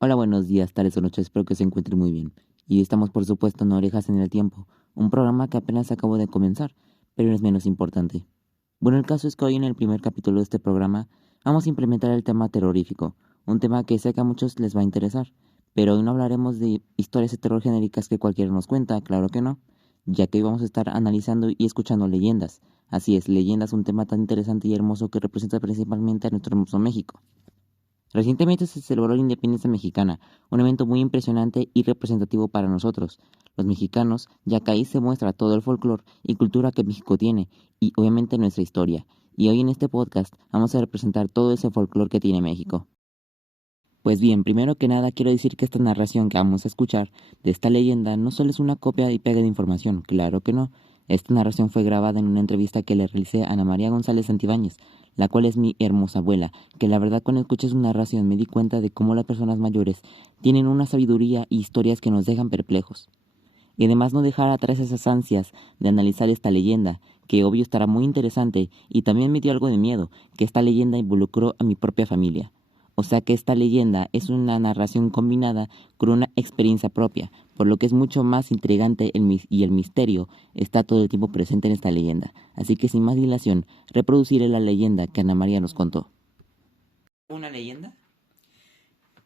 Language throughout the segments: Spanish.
Hola, buenos días, tardes o noches, espero que se encuentren muy bien. Y estamos, por supuesto, en Orejas en el Tiempo, un programa que apenas acabó de comenzar, pero no es menos importante. Bueno, el caso es que hoy en el primer capítulo de este programa vamos a implementar el tema terrorífico, un tema que sé que a muchos les va a interesar, pero hoy no hablaremos de historias de terror genéricas que cualquiera nos cuenta, claro que no, ya que hoy vamos a estar analizando y escuchando leyendas. Así es, leyendas, un tema tan interesante y hermoso que representa principalmente a nuestro hermoso México. Recientemente se celebró la independencia mexicana, un evento muy impresionante y representativo para nosotros, los mexicanos, ya que ahí se muestra todo el folclore y cultura que México tiene, y obviamente nuestra historia. Y hoy en este podcast vamos a representar todo ese folclore que tiene México. Pues bien, primero que nada quiero decir que esta narración que vamos a escuchar de esta leyenda no solo es una copia y pega de información, claro que no. Esta narración fue grabada en una entrevista que le realicé a Ana María González Santibáñez, la cual es mi hermosa abuela, que la verdad cuando escuché su narración me di cuenta de cómo las personas mayores tienen una sabiduría y historias que nos dejan perplejos. Y además no dejar atrás esas ansias de analizar esta leyenda, que obvio estará muy interesante y también me dio algo de miedo, que esta leyenda involucró a mi propia familia. O sea que esta leyenda es una narración combinada con una experiencia propia, por lo que es mucho más intrigante y el misterio está todo el tiempo presente en esta leyenda. Así que sin más dilación, reproduciré la leyenda que Ana María nos contó. ¿Una leyenda?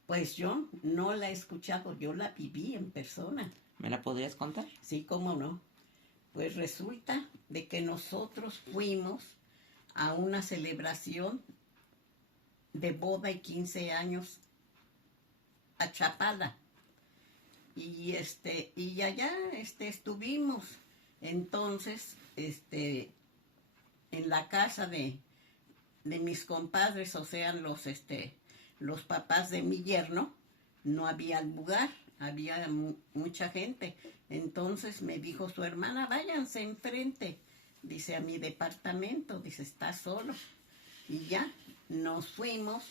Pues yo no la he escuchado, yo la viví en persona. ¿Me la podrías contar? Sí, cómo no. Pues resulta de que nosotros fuimos a una celebración de boda y 15 años a Chapala. Y allá estuvimos. Entonces, en la casa de mis compadres, o sea, los papás de mi yerno, no había lugar, había mucha gente. Entonces me dijo su hermana, váyanse enfrente, dice, a mi departamento, dice, está solo. Y ya nos fuimos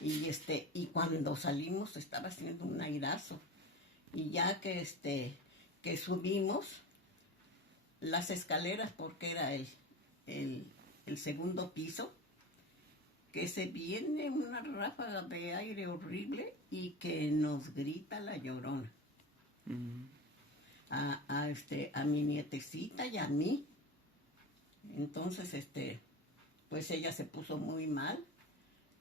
y cuando salimos estaba haciendo un airazo. Y ya que subimos las escaleras porque era el, el segundo piso, que se viene una ráfaga de aire horrible y que nos grita la llorona. A mi nietecita y a mí. Entonces, pues ella se puso muy mal.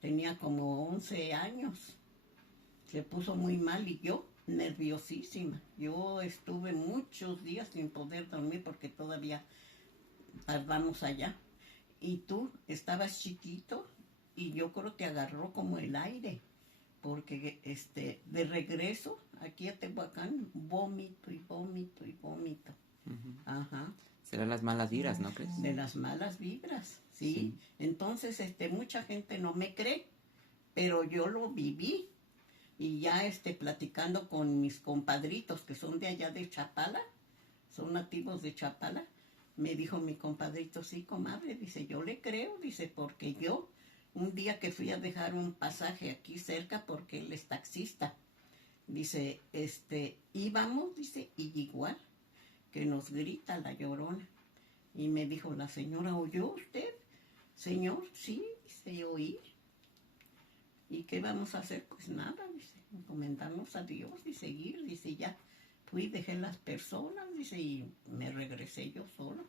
Tenía como 11 años. Se puso muy mal y yo nerviosísima. Yo estuve muchos días sin poder dormir porque todavía tardamos allá. Y tú estabas chiquito y yo creo que agarró como el aire, porque de regreso aquí a Tehuacán, vómito y vómito y vómito. Ajá. Serán las malas vibras, ¿no crees? De las malas vibras, ¿sí? Sí. Entonces, mucha gente no me cree, pero yo lo viví. Y ya platicando con mis compadritos que son de allá de Chapala, son nativos de Chapala, me dijo mi compadrito, sí, comadre, dice, yo le creo, dice, porque yo un día que fui a dejar un pasaje aquí cerca, porque él es taxista, dice, íbamos, dice, y igual, que nos grita la llorona. Y me dijo la señora, ¿oyó usted? Señor, sí, dice, oí. ¿Y qué vamos a hacer? Pues nada, dice, encomendarnos a Dios y seguir, dice, ya fui, dejé las personas, dice, y me regresé yo sola.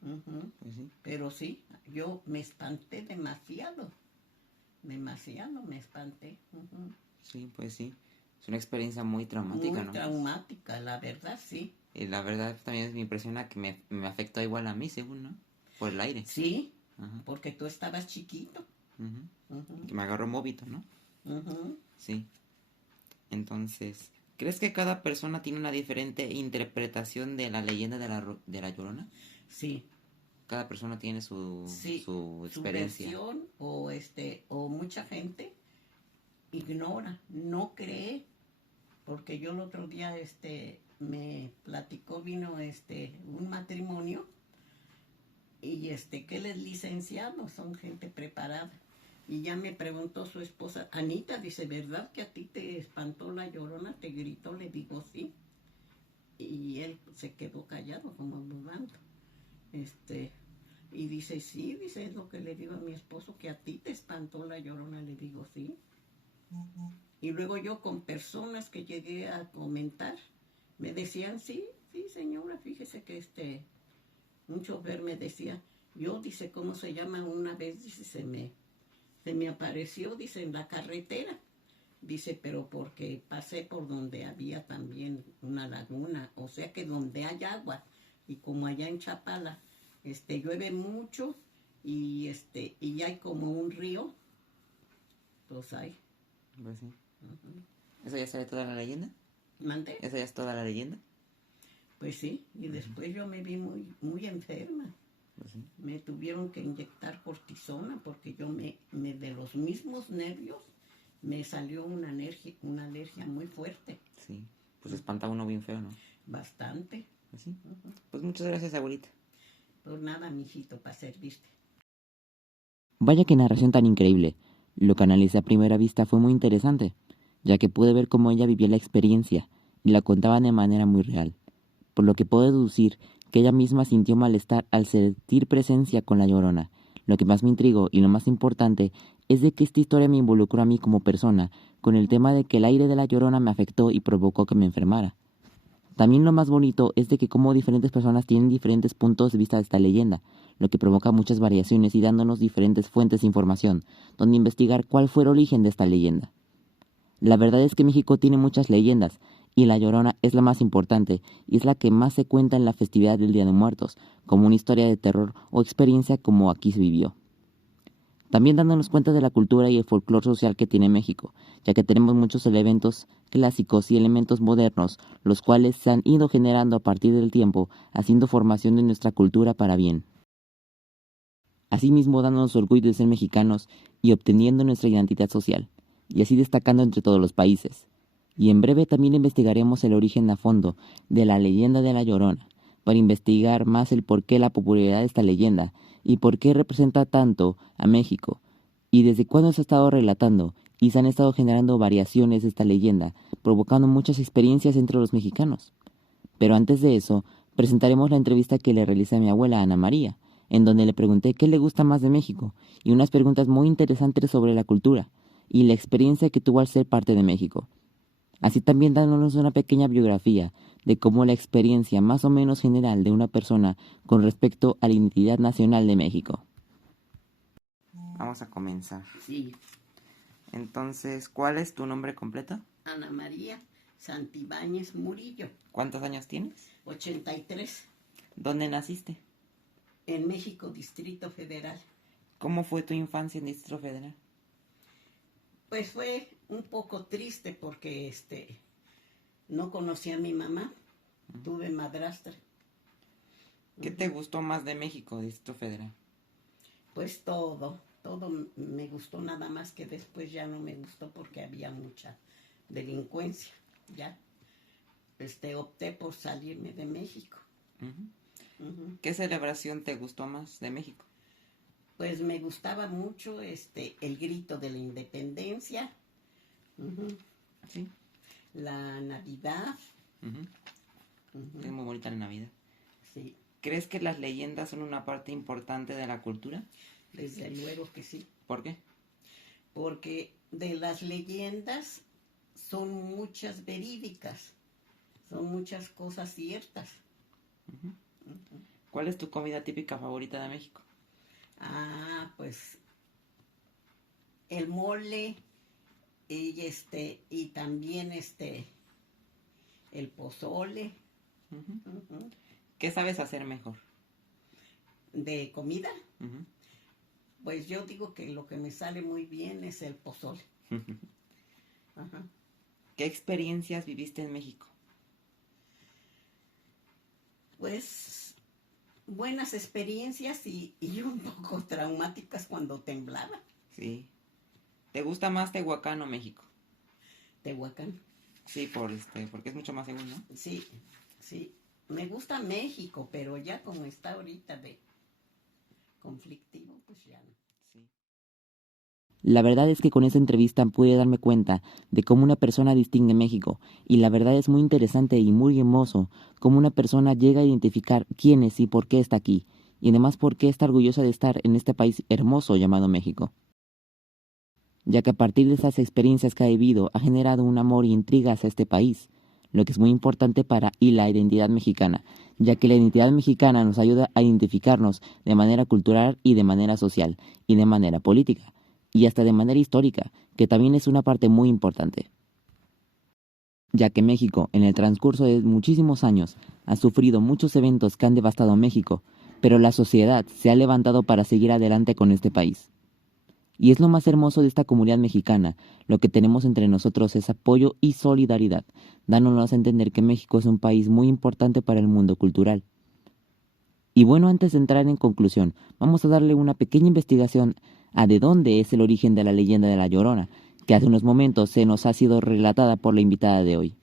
Pues sí. Pero sí, yo me espanté demasiado, demasiado me espanté. Sí, pues sí. Es una experiencia muy traumática, Muy ¿no? traumática, la verdad, sí. Y la verdad también me impresiona que me afectó igual a mí, según, ¿no? Por el aire. Sí, Ajá. porque tú estabas chiquito. Que me agarró móvito, ¿no? Sí. Entonces, ¿crees que cada persona tiene una diferente interpretación de la leyenda de la Llorona? Sí, Cada persona tiene sí, su su experiencia. versión o mucha gente ignora, no cree, porque yo el otro día me platicó, vino un matrimonio y que él es licenciado, son gente preparada. Y ya me preguntó su esposa, Anita, dice, ¿verdad que a ti te espantó la llorona? ¿Te gritó? Le digo, sí. Y él se quedó callado, como dudando. Y dice, sí, dice, es lo que le digo a mi esposo, que a ti te espantó la llorona. Le digo, sí. Y luego yo con personas que llegué a comentar, me decían, sí, sí señora, fíjese que un chofer me decía, yo, dice, ¿cómo se llama? Una vez, dice, se me apareció, dice, en la carretera. Dice, pero porque pasé por donde había también una laguna, o sea que donde hay agua, y como allá en Chapala, llueve mucho y hay como un río, pues hay. Pues sí. ¿Eso ya sale toda la leyenda? ¿Mande? ¿Eso ya es toda la leyenda? Pues sí, y después yo me vi muy, muy enferma. Pues sí. Me tuvieron que inyectar cortisona porque yo de los mismos nervios me salió una alergia muy fuerte. Sí, pues espanta a uno bien feo, ¿no? Bastante. Pues sí. Pues muchas gracias, abuelita. Pues nada, mijito, para servirte. Vaya qué narración tan increíble. Lo que analicé a primera vista fue muy interesante, ya que pude ver cómo ella vivió la experiencia y la contaba de manera muy real, por lo que puedo deducir que ella misma sintió malestar al sentir presencia con la Llorona. Lo que más me intrigó y lo más importante es de que esta historia me involucró a mí como persona, con el tema de que el aire de la Llorona me afectó y provocó que me enfermara. También lo más bonito es de que como diferentes personas tienen diferentes puntos de vista de esta leyenda, lo que provoca muchas variaciones y dándonos diferentes fuentes de información, donde investigar cuál fue el origen de esta leyenda. La verdad es que México tiene muchas leyendas, y La Llorona es la más importante, y es la que más se cuenta en la festividad del Día de Muertos, como una historia de terror o experiencia como aquí se vivió. También dándonos cuenta de la cultura y el folclore social que tiene México, ya que tenemos muchos elementos clásicos y elementos modernos, los cuales se han ido generando a partir del tiempo, haciendo formación de nuestra cultura para bien. Asimismo, dándonos orgullo de ser mexicanos y obteniendo nuestra identidad social, y así destacando entre todos los países. Y en breve también investigaremos el origen a fondo de la leyenda de La Llorona, para investigar más el por qué la popularidad de esta leyenda y por qué representa tanto a México, y desde cuándo se ha estado relatando y se han estado generando variaciones de esta leyenda, provocando muchas experiencias entre los mexicanos. Pero antes de eso, presentaremos la entrevista que le realicé a mi abuela Ana María, en donde le pregunté qué le gusta más de México, y unas preguntas muy interesantes sobre la cultura y la experiencia que tuvo al ser parte de México. Así también dándonos una pequeña biografía de cómo la experiencia más o menos general de una persona con respecto a la identidad nacional de México. Vamos a comenzar. Sí. Entonces, ¿cuál es tu nombre completo? Ana María Santibáñez Murillo. ¿Cuántos años tienes? 83. ¿Dónde naciste? En México, Distrito Federal. ¿Cómo fue tu infancia en Distrito Federal? Pues fue un poco triste porque no conocí a mi mamá. Tuve madrastra. ¿Qué te gustó más de México, Distrito Federal? Pues todo me gustó, nada más que después ya no me gustó porque había mucha delincuencia, ya. Opté por salirme de México. ¿Qué celebración te gustó más de México? Pues me gustaba mucho el grito de la independencia, Sí. la Navidad. Es muy bonita la Navidad. Sí. ¿Crees que las leyendas son una parte importante de la cultura? Desde luego que sí. ¿Por qué? Porque de las leyendas son muchas verídicas, son muchas cosas ciertas. ¿Cuál es tu comida típica favorita de México? Pues el mole y también el pozole. ¿Qué sabes hacer mejor? ¿De comida? Pues yo digo que lo que me sale muy bien es el pozole. ¿Qué experiencias viviste en México? Pues buenas experiencias y un poco traumáticas cuando temblaba. Sí. ¿Te gusta más Tehuacán o México? Tehuacán. Sí, porque es mucho más seguro, ¿no? Sí. Me gusta México, pero ya como está ahorita de conflictivo, pues ya no. Sí. La verdad es que con esta entrevista pude darme cuenta de cómo una persona distingue México, y la verdad es muy interesante y muy hermoso cómo una persona llega a identificar quién es y por qué está aquí, y además por qué está orgullosa de estar en este país hermoso llamado México. ya que a partir de esas experiencias que ha vivido ha generado un amor y intriga hacia este país, lo que es muy importante para y la identidad mexicana, ya que la identidad mexicana nos ayuda a identificarnos de manera cultural y de manera social y de manera política y hasta de manera histórica, que también es una parte muy importante, ya que México, en el transcurso de muchísimos años, ha sufrido muchos eventos que han devastado a México, pero la sociedad se ha levantado para seguir adelante con este país. Y es lo más hermoso de esta comunidad mexicana, lo que tenemos entre nosotros es apoyo y solidaridad, dándonos a entender que México es un país muy importante para el mundo cultural. Y bueno, antes de entrar en conclusión, vamos a darle una pequeña investigación a de dónde es el origen de la leyenda de La Llorona, que hace unos momentos se nos ha sido relatada por la invitada de hoy.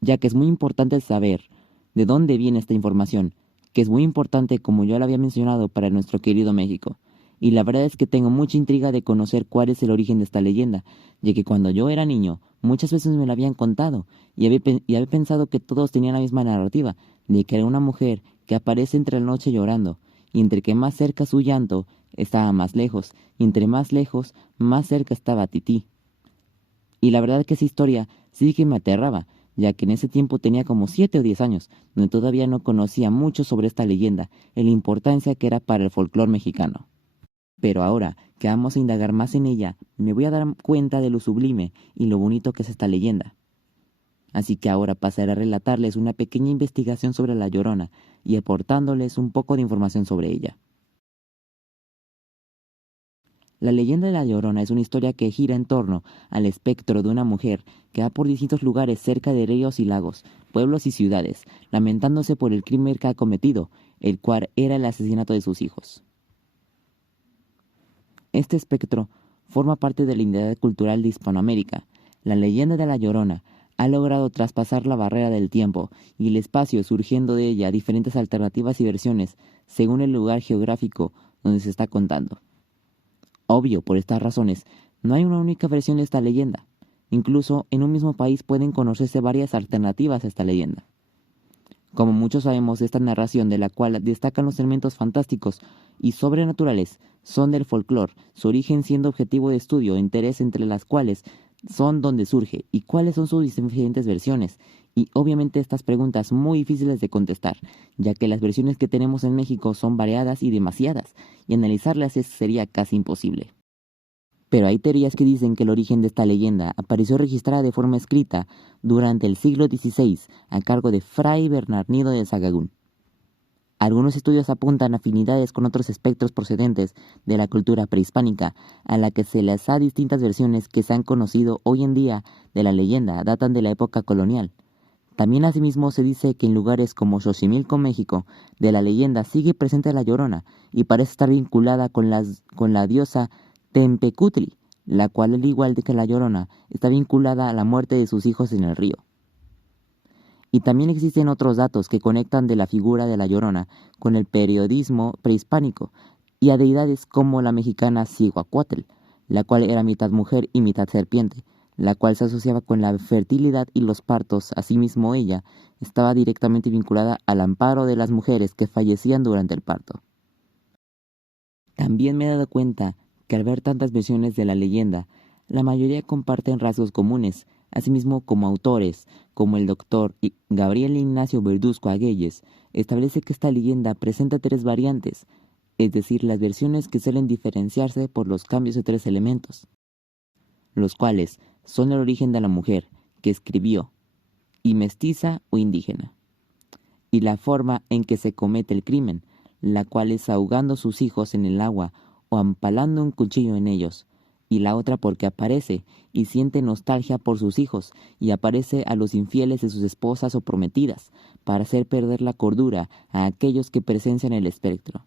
Ya que es muy importante saber de dónde viene esta información, que es muy importante como yo lo había mencionado para nuestro querido México. Y la verdad es que tengo mucha intriga de conocer cuál es el origen de esta leyenda, ya que cuando yo era niño muchas veces me la habían contado y había pensado que todos tenían la misma narrativa, de que era una mujer que aparece entre la noche llorando, y entre que más cerca su llanto estaba más lejos, y entre más lejos más cerca estaba Tití. Y la verdad es que esa historia sí que me aterraba, ya que en ese tiempo tenía como 7 o 10 años, donde todavía no conocía mucho sobre esta leyenda y la importancia que era para el folclore mexicano. Pero ahora que vamos a indagar más en ella, me voy a dar cuenta de lo sublime y lo bonito que es esta leyenda. Así que ahora pasaré a relatarles una pequeña investigación sobre La Llorona y aportándoles un poco de información sobre ella. La leyenda de La Llorona es una historia que gira en torno al espectro de una mujer que va por distintos lugares cerca de ríos y lagos, pueblos y ciudades, lamentándose por el crimen que ha cometido, el cual era el asesinato de sus hijos. Este espectro forma parte de la identidad cultural de Hispanoamérica. La leyenda de La Llorona ha logrado traspasar la barrera del tiempo y el espacio, surgiendo de ella diferentes alternativas y versiones según el lugar geográfico donde se está contando. Obvio, por estas razones, no hay una única versión de esta leyenda. Incluso en un mismo país pueden conocerse varias alternativas a esta leyenda. Como muchos sabemos, esta narración, de la cual destacan los elementos fantásticos y sobrenaturales, son del folclore, su origen siendo objetivo de estudio e interés, entre las cuales son donde surge y cuáles son sus diferentes versiones. Y obviamente estas preguntas muy difíciles de contestar, ya que las versiones que tenemos en México son variadas y demasiadas, y analizarlas sería casi imposible. Pero hay teorías que dicen que el origen de esta leyenda apareció registrada de forma escrita durante el siglo XVI a cargo de Fray Bernardino de Sahagún. Algunos estudios apuntan afinidades con otros espectros procedentes de la cultura prehispánica, a la que se les da distintas versiones que se han conocido hoy en día de la leyenda, datan de la época colonial. También asimismo se dice que en lugares como Xochimilco, México, de la leyenda sigue presente la Llorona y parece estar vinculada con la diosa Tempecutli, la cual, al igual que la Llorona, está vinculada a la muerte de sus hijos en el río. Y también existen otros datos que conectan de la figura de la Llorona con el periodismo prehispánico y a deidades como la mexicana Cihuacuatl, la cual era mitad mujer y mitad serpiente, la cual se asociaba con la fertilidad y los partos. Asimismo, ella estaba directamente vinculada al amparo de las mujeres que fallecían durante el parto. También me he dado cuenta que al ver tantas versiones de la leyenda, la mayoría comparten rasgos comunes, asimismo como autores, como el doctor Gabriel Ignacio Verduzco Aguelles, establece que esta leyenda presenta 3 variantes, es decir, las versiones que suelen diferenciarse por los cambios de 3 elementos, los cuales son el origen de la mujer que escribió, y mestiza o indígena, y la forma en que se comete el crimen, la cual es ahogando sus hijos en el agua o empalando un cuchillo en ellos, y la otra porque aparece y siente nostalgia por sus hijos y aparece a los infieles de sus esposas o prometidas para hacer perder la cordura a aquellos que presencian el espectro.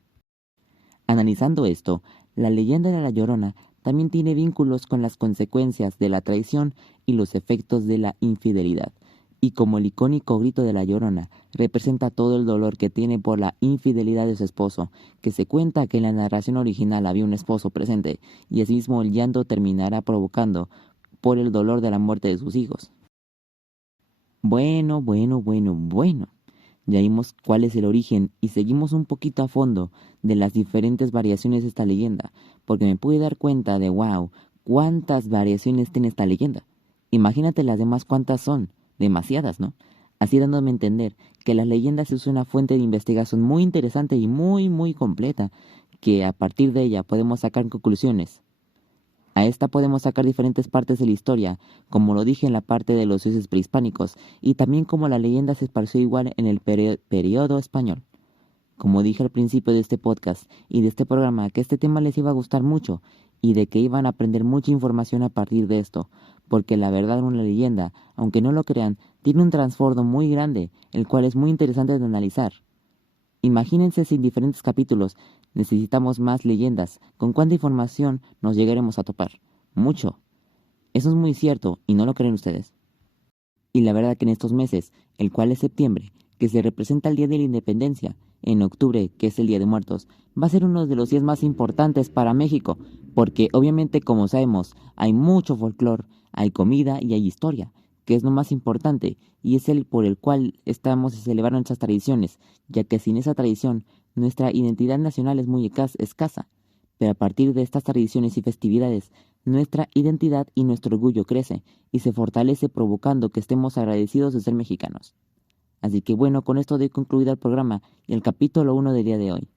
Analizando esto, la leyenda de la Llorona también tiene vínculos con las consecuencias de la traición y los efectos de la infidelidad, y como el icónico grito de la Llorona representa todo el dolor que tiene por la infidelidad de su esposo, que se cuenta que en la narración original había un esposo presente, y asimismo el llanto terminará provocando por el dolor de la muerte de sus hijos. Bueno. Ya vimos cuál es el origen y seguimos un poquito a fondo de las diferentes variaciones de esta leyenda, porque me pude dar cuenta de cuántas variaciones tiene esta leyenda. Imagínate las demás cuántas son. Demasiadas, ¿no? Así dándome a entender que las leyendas es una fuente de investigación muy interesante y muy completa, que a partir de ella podemos sacar conclusiones. A esta podemos sacar diferentes partes de la historia, como lo dije en la parte de los dioses prehispánicos, y también como la leyenda se esparció igual en el periodo español. Como dije al principio de este podcast y de este programa, que este tema les iba a gustar mucho y de que iban a aprender mucha información a partir de esto, porque la verdad una leyenda, aunque no lo crean, tiene un trasfondo muy grande, el cual es muy interesante de analizar. Imagínense si en diferentes capítulos necesitamos más leyendas, ¿con cuánta información nos llegaremos a topar? Mucho. Eso es muy cierto y no lo creen ustedes. Y la verdad que en estos meses, el cual es septiembre, que se representa el Día de la Independencia, en octubre, que es el Día de Muertos, va a ser uno de los días más importantes para México, porque obviamente, como sabemos, hay mucho folclore, hay comida y hay historia, que es lo más importante, y es el por el cual estamos celebrando nuestras tradiciones, ya que sin esa tradición, nuestra identidad nacional es muy escasa. Pero a partir de estas tradiciones y festividades, nuestra identidad y nuestro orgullo crece y se fortalece provocando que estemos agradecidos de ser mexicanos. Así que bueno, con esto doy concluido el programa y el capítulo 1 del día de hoy.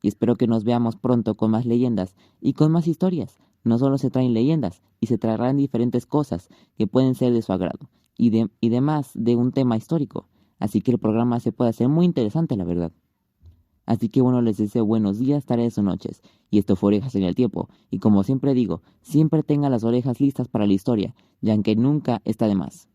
Y espero que nos veamos pronto con más leyendas y con más historias. No solo se traen leyendas, y se traerán diferentes cosas que pueden ser de su agrado, y demás de un tema histórico. Así que el programa se puede hacer muy interesante, la verdad. Así que bueno, les deseo buenos días, tardes o noches. Y esto fue Orejas en el Tiempo. Y como siempre digo, siempre tenga las orejas listas para la historia, ya que nunca está de más.